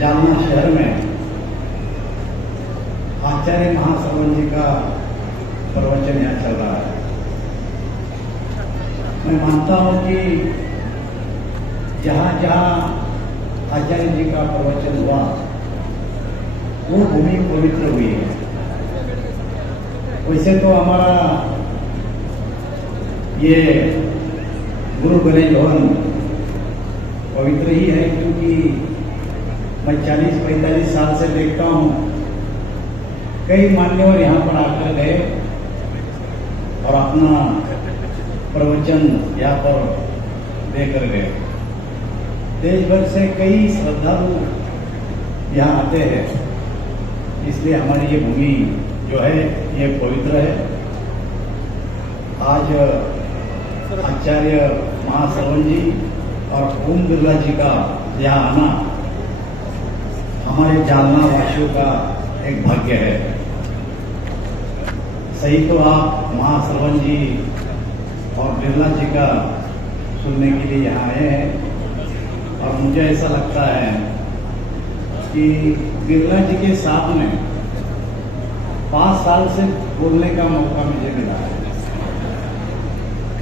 जालना शहर में आचार्य महाश्रवण जी का प्रवचन यहाँ चल रहा है। मैं मानता हूँ कि जहाँ जहाँ आचार्य जी का प्रवचन हुआ वो भूमि पवित्र हुई है। वैसे तो हमारा ये गुरु गणेश भवन पवित्र ही है, क्योंकि मैं 40-45 साल से देखता हूँ कई मान्यवर यहाँ पर आकर गए और अपना प्रवचन यहाँ पर देकर गए। देश भर से कई श्रद्धालु यहाँ आते हैं, इसलिए हमारी ये भूमि जो है ये पवित्र है। आज आचार्य महाश्रवण जी और ओम बिरला जी का यहाँ आना हमारे जालना वासियों का एक भाग्य है। सही तो आप महाश्रवण जी और बिरला जी का सुनने के लिए यहाँ आए हैं, और मुझे ऐसा लगता है कि बिरला जी के साथ में 5 साल से बोलने का मौका मुझे मिला है,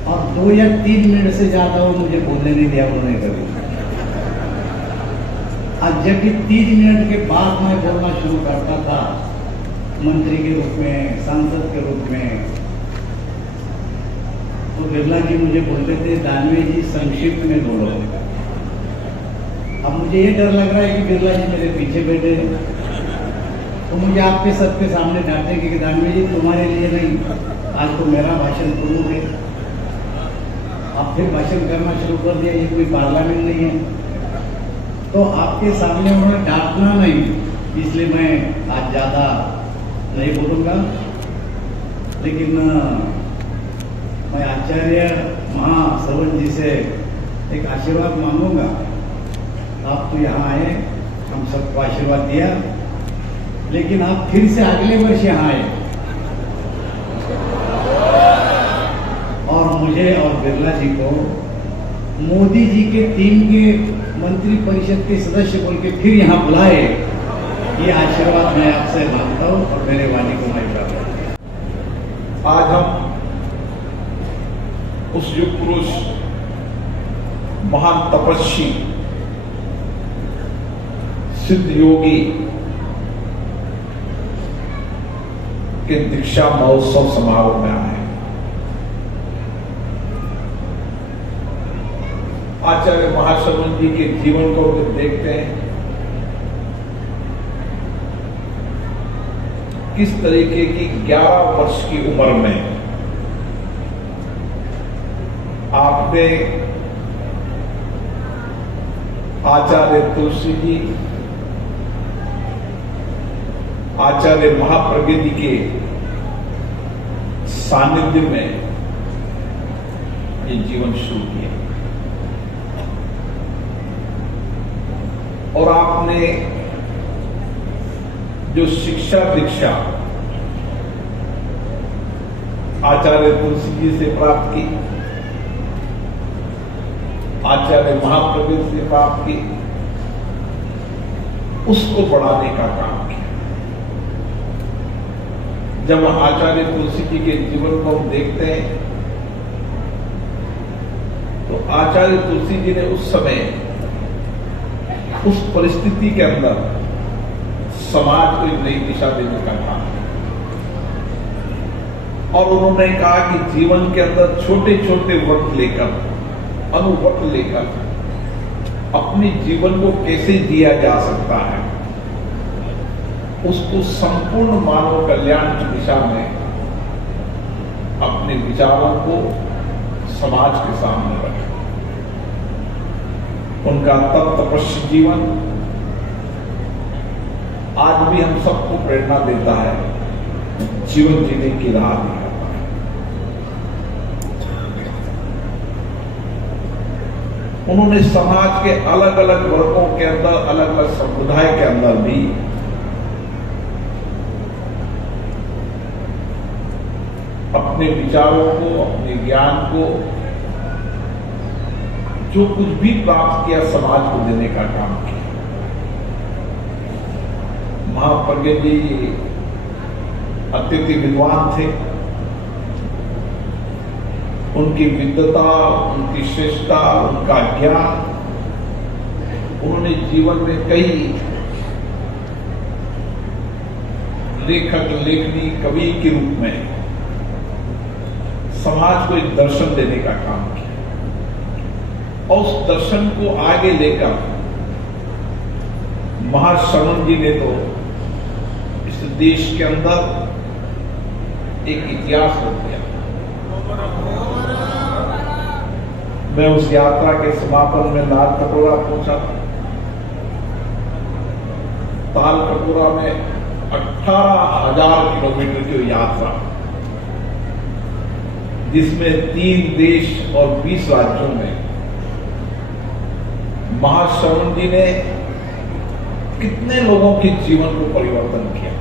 और 2 या 3 मिनट से ज्यादा वो मुझे बोलने नहीं दिया उन्होंने कभी। आज जबकि 3 मिनट के बाद मैं बोलना शुरू करता था, मंत्री के रूप में, सांसद के रूप में, तो बिरला जी मुझे बोलते थे दानवे जी संक्षिप्त में बोलो। अब मुझे ये डर लग रहा है कि बिरला जी मेरे पीछे बैठे तो मुझे आपके सबके सामने डांटेंगे कि दानवे जी तुम्हारे लिए नहीं, आज तो मेरा भाषण सुनोगे। आप फिर भाषण करना शुरू कर दिया, ये कोई पार्लियामेंट नहीं है। तो आपके सामने उन्होंने डांटना नहीं, इसलिए मैं आज ज्यादा नहीं बोलूंगा। लेकिन मैं आचार्य महाश्रवण जी से एक आशीर्वाद मांगूंगा। आप तो यहाँ आए, हम सबको आशीर्वाद दिया, लेकिन आप फिर से अगले वर्ष यहाँ आए और मुझे और बिरला जी को मोदी जी के टीम के मंत्री परिषद के सदस्य बोल के फिर यहाँ बुलाए। ये आशीर्वाद मैं आपसे मांगता हूँ और मेरे वाणी को मैं करता हूँ। आज हम उस युग पुरुष, महान तपस्वी, सिद्ध योगी के दीक्षा महोत्सव समारोह में आए। आचार्य महाश्रवण जी के जीवन को जब देखते हैं, किस तरीके की 11 वर्ष की उम्र में आपने आचार्य तुलसी जी, आचार्य महाप्रज्ञ जी के सानिध्य में ये जीवन शुरू किया, और आपने जो शिक्षा दीक्षा आचार्य तुलसी जी से प्राप्त की, आचार्य महाप्रज्ञ से प्राप्त की, उसको बढ़ाने का काम किया। जब आचार्य तुलसी जी के जीवन को हम देखते हैं तो आचार्य तुलसी जी ने उस समय, उस परिस्थिति के अंदर समाज को एक नई दिशा देने का काम किया, और उन्होंने कहा कि जीवन के अंदर छोटे छोटे व्रत लेकर, अनुव्रत लेकर अपने जीवन को कैसे जिया जा सकता है, उसको संपूर्ण मानव कल्याण की दिशा में अपने विचारों को समाज के सामने रखे। उनका तपस्वी जीवन आज भी हम सबको प्रेरणा देता है, जीवन जीने की राह दिखाता है। उन्होंने समाज के अलग अलग वर्गों के अंदर, अलग अलग समुदाय के अंदर भी अपने विचारों को, अपने ज्ञान को, जो कुछ भी प्राप्त किया, समाज को देने का काम किया। महाप्रज्ञ जी अत्यधिक विद्वान थे। उनकी विद्वता, उनकी श्रेष्ठता, उनका ज्ञान, उन्होंने जीवन में कई लेखक, लेखनी, कवि के रूप में समाज को एक दर्शन देने का काम किया और उस दर्शन को आगे लेकर महाश्रवण जी ने तो इस देश के अंदर एक इतिहास रच दिया। मैं उस यात्रा के समापन में लाल कटोरा पहुंचा। ताल कटोरा में 18,000 किलोमीटर की यात्रा, जिसमें 3 देश और 20 राज्यों में महाश्रवण जी ने कितने लोगों के जीवन को परिवर्तन किया।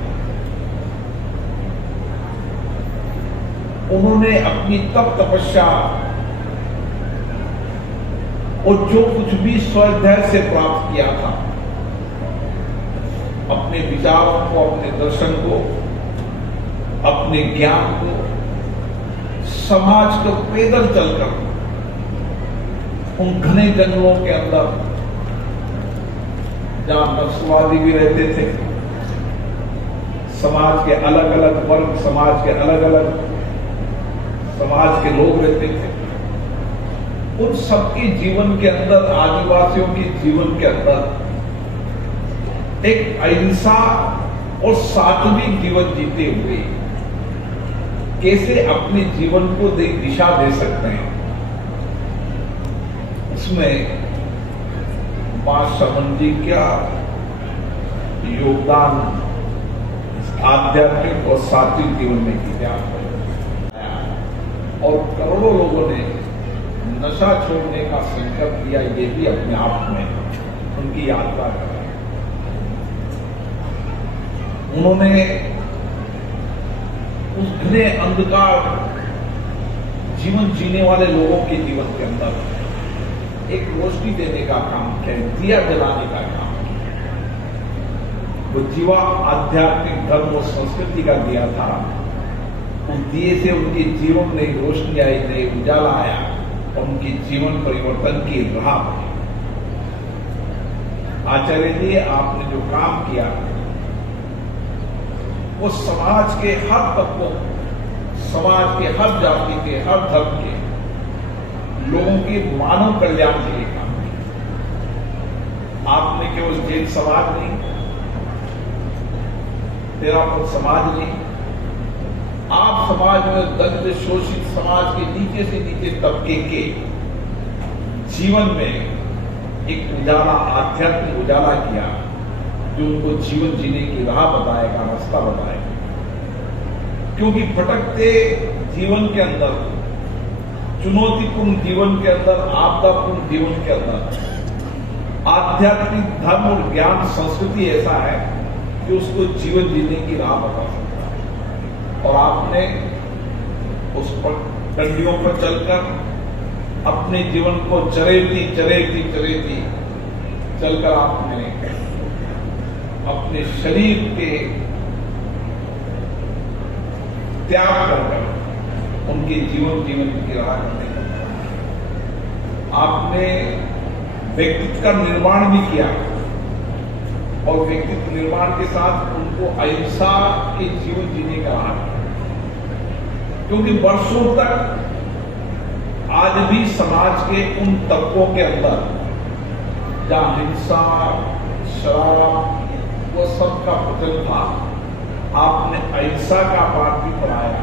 उन्होंने अपनी तप तपस्या और जो कुछ भी स्वाध्याय से प्राप्त किया था, अपने विचारों को, अपने दर्शन को, अपने ज्ञान को समाज को पैदल चलकर उन घने जंगलों के अंदर जहां नक्सलवादी भी रहते थे, समाज के अलग अलग वर्ग, समाज के अलग अलग समाज के लोग रहते थे, उन सबके जीवन के अंदर, आदिवासियों के जीवन के अंदर एक अहिंसा और सात्विक जीवन जीते हुए कैसे अपने जीवन को दिशा दे सकते हैं, उसमें महाश्रवण जी का योगदान आध्यात्मिक और सात्विक जीवन में किया और करोड़ों लोगों ने नशा छोड़ने का संकल्प लिया। ये भी अपने आप में उनकी यात्रा का, उन्होंने उस घने अंधकार जीवन जीने वाले लोगों के जीवन के अंदर एक रोशनी देने का काम किया, दिया जलाने का काम किया। वो जीवा आध्यात्मिक धर्म और संस्कृति का दिया था। उस दिए से उनके जीवन में रोशनी आई, नई उजाला आया और उनके जीवन परिवर्तन की राह बनी। आचार्य जी, आपने जो काम किया वो समाज के हर तत्वों, समाज के हर जाति के, हर धर्म के लोगों के मानव कल्याण के लिए काम किया। आपने केवल जैन समाज नहीं, तेरापंथ समाज नहीं, आप समाज में दलित, शोषित समाज के नीचे से नीचे तबके के जीवन में एक उजाला, आध्यात्मिक उजाला किया, जो उनको जीवन जीने की राह बताएगा, रास्ता बताएगा। क्योंकि भटकते जीवन के अंदर, चुनौतीपूर्ण जीवन के अंदर, आपदापूर्ण जीवन के अंदर आध्यात्मिक धर्म और ज्ञान संस्कृति ऐसा है कि उसको जीवन जीने की राह बता सकता है। और आपने उस डंडियों पर चलकर अपने जीवन को चरेती चलकर आपने अपने शरीर के त्याग कर उनके जीवन की राह करने का आपने व्यक्तित्व का निर्माण भी किया और व्यक्तित्व निर्माण के साथ उनको अहिंसा के जीवन जीने का राह किया। क्योंकि वर्षों तक आज भी समाज के उन तत्वों के अंदर जहां हिंसा, शराब, वो सबका प्रचलन था, आपने अहिंसा का पाठ भी पढ़ाया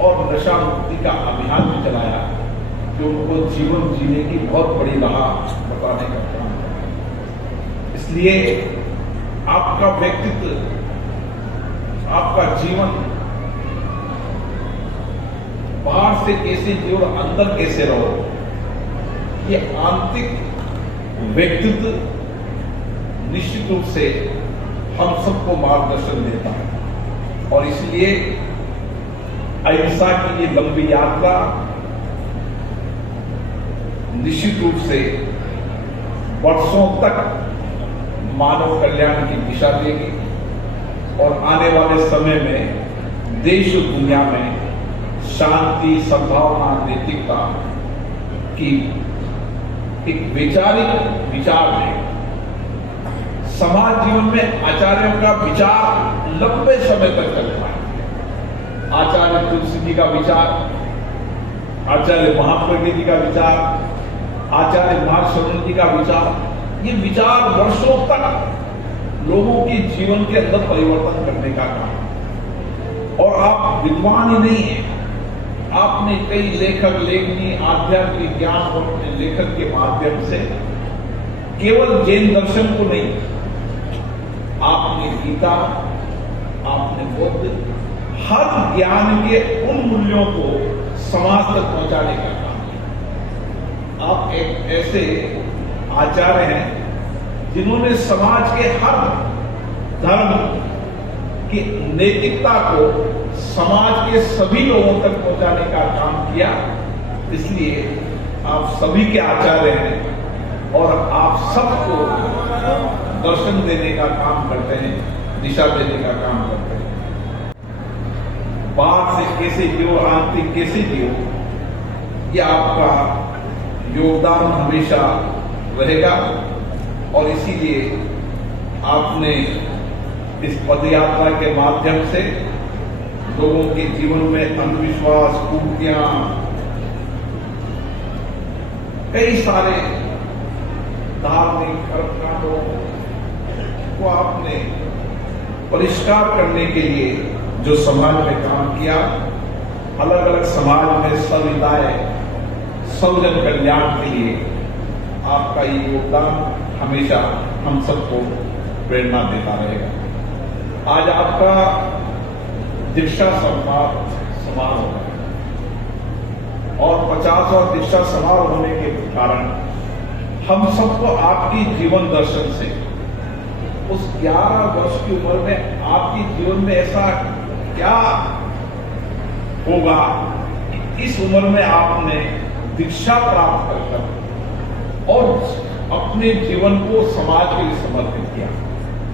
और नशा मुक्ति का अभियान भी चलाया, जो उनको जीवन जीने की बहुत बड़ी राह बताने का काम है। इसलिए आपका व्यक्तित्व, आपका जीवन बाहर से कैसे जियो और अंदर कैसे रहो, ये आंतरिक व्यक्तित्व निश्चित रूप से हम सबको मार्गदर्शन देता है। और इसलिए अहिंसा की ये लंबी यात्रा निश्चित रूप से वर्षों तक मानव कल्याण की दिशा देगी। और आने वाले समय में देश और दुनिया में शांति, सद्भावना, नैतिकता की एक वैचारिक विचार है। समाज जीवन में आचार्यों का विचार लंबे समय तक चलता है। आचार्य तुलसी जी का विचार, आचार्य महाप्रज्ञ जी का विचार, आचार्य महाश्रवण जी का विचार, ये विचार वर्षों तक लोगों के जीवन के अंदर परिवर्तन करने का काम। और आप विद्वान ही नहीं हैं, आपने कई लेखक लेखनी आध्यात्मिक ज्ञान और अपने लेखन के माध्यम से केवल जैन दर्शन को नहीं, आपने गीता, आपने बुद्ध, हर ज्ञान के उन मूल्यों को समाज तक पहुंचाने का काम किया। आप एक ऐसे आचार्य हैं जिन्होंने समाज के हर धर्म की नैतिकता को समाज के सभी लोगों तक पहुंचाने का काम किया। इसलिए आप सभी के आचार्य हैं और आप सबको दर्शन देने का काम करते हैं, दिशा देने का काम करते हैं। बाहर से कैसे जियो, आंतरिक कैसे जियो, यह आपका योगदान हमेशा रहेगा। और इसीलिए आपने इस पदयात्रा के माध्यम से लोगों के जीवन में अंधविश्वास, कुरीतियां, कई सारे धार्मिक कर्मकांडों को आपने परिष्कार करने के लिए जो समाज में काम किया, अलग अलग समाज में सविदाय, सर्वजन कल्याण के लिए आपका ये योगदान हमेशा हम सबको प्रेरणा देता रहेगा। आज आपका दीक्षा समारोह है और 50वां दीक्षा समारोह होने के कारण हम सबको आपकी जीवन दर्शन से उस 11 वर्ष की उम्र में आपके जीवन में ऐसा क्या होगा कि इस उम्र में आपने दीक्षा प्राप्त कर और अपने जीवन को समाज के लिए समर्पित किया।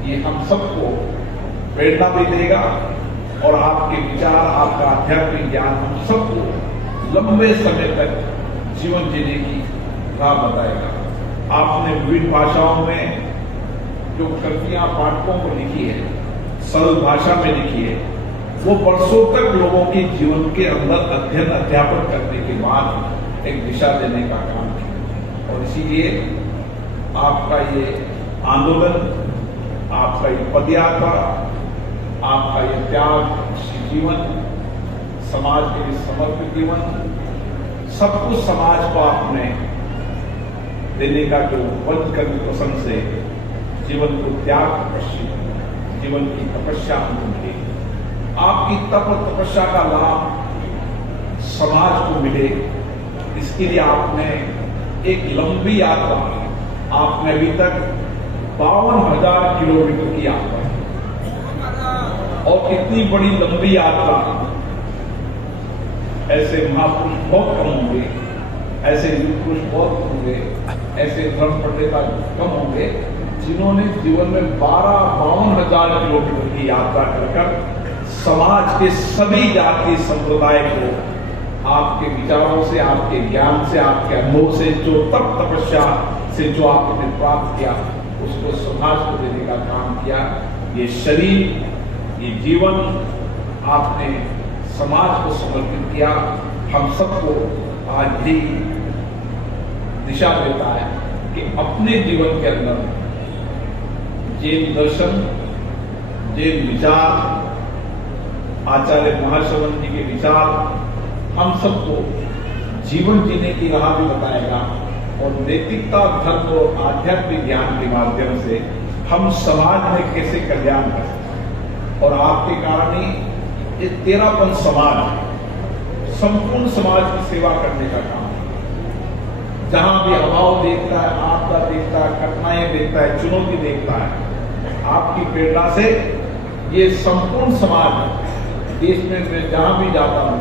ये हम सबको प्रेरणा भी देगा और आपके विचार, आपका आध्यात्मिक ज्ञान हम सबको लंबे समय तक जीवन जीने की राह बताएगा। आपने विभिन्न भाषाओं में जो कृतियां पाठकों को लिखी है, सरल भाषा में लिखी है, वो वर्षों तक लोगों के जीवन के अंदर अध्ययन अध्यापन करने के बाद एक दिशा देने का काम किया। और इसीलिए आपका ये आंदोलन, आपका ये पदयात्रा, आपका ये त्याग जीवन, समाज के लिए समर्पित जीवन, सब कुछ समाज को आपने देने का जो वध करने पसंद से जीवन को त्याग जीवन की तपस्या हमको मिले। आपकी तप तपस्या का लाभ समाज को मिले, इसके लिए आपने एक लंबी यात्रा, आपने अभी तक 52,000 किलोमीटर की यात्रा, और इतनी बड़ी लंबी यात्रा ऐसे महापुरुष बहुत कम होंगे, ऐसे युग पुरुष बहुत कम होंगे, ऐसे धर्म पंडिता कम होंगे जिन्होंने जीवन में 52,000 किलोमीटर की यात्रा कर समाज के सभी जाति संप्रदाय को आपके विचारों से, आपके ज्ञान से, आपके अनुभव से, जो तप तपस्या से जो आपने प्राप्त किया, उसको समाज को देने का काम किया। ये शरीर, ये जीवन आपने समाज को समर्पित किया। हम सबको आज भी दिशा देता है कि अपने जीवन के अंदर जैन दर्शन, जैन विचार, आचार्य महाश्रवण जी के विचार हम सबको जीवन जीने की राह भी बताएगा। और नैतिकता, धर्म और आध्यात्मिक ज्ञान के माध्यम से हम समाज में कैसे कल्याण कर सकते हैं। और आपके कारण ही ये 13पन समाज संपूर्ण समाज की सेवा करने का काम है। जहां भी अभाव देखता है, आपदा देखता है, कठिनाइयां देखता है, चुनौती देखता है, आपकी प्रेरणा से ये संपूर्ण समाज, देश में मैं जहां भी जाता हूं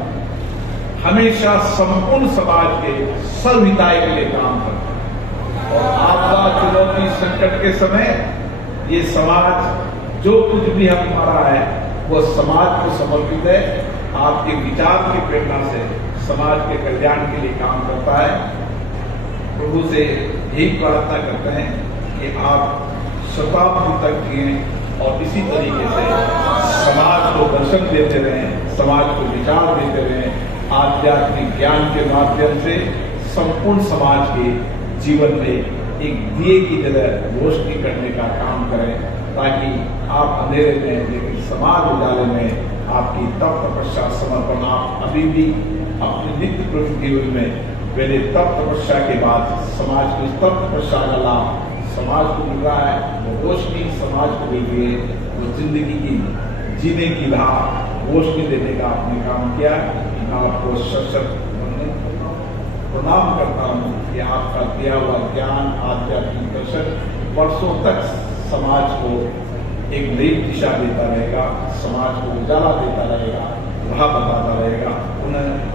हमेशा संपूर्ण समाज के सर्वहिताय के लिए काम करता है। और आपदा, चुनौती, संकट के समय ये समाज जो कुछ भी हमारा है वह समाज को समर्पित है। आपके विचार की प्रेरणा से समाज के कल्याण के लिए काम करता है। प्रभु से यही प्रार्थना करते हैं कि आप शताब्दी तक जिए और इसी तरीके से समाज को दर्शन देते रहें, समाज को विचार देते रहें, आध्यात्मिक ज्ञान के माध्यम से संपूर्ण समाज के जीवन में एक दिए की तरह रोशनी करने का काम करें, ताकि आप अंधेरे में लेकिन समाज उजाले में आपकी तप तपस्या समर्पण आप अभी भी अपने नित्य प्रभु जीवन में पहले तप तपस्या के बाद समाज को इस तप तपस्या का लाभ समाज को मिल रहा है, वो रोशनी समाज को मिल रही है, वो जिंदगी की जीने की राह रोशनी देने का आपने काम किया। मैं आपको सशक्त प्रणाम करता हूँ कि आपका दिया हुआ ज्ञान आध्यात्मिक दर्शन वर्षों तक समाज को एक नई दिशा देता रहेगा, समाज को उजाला देता रहेगा, राह बताता रहेगा। उन्हें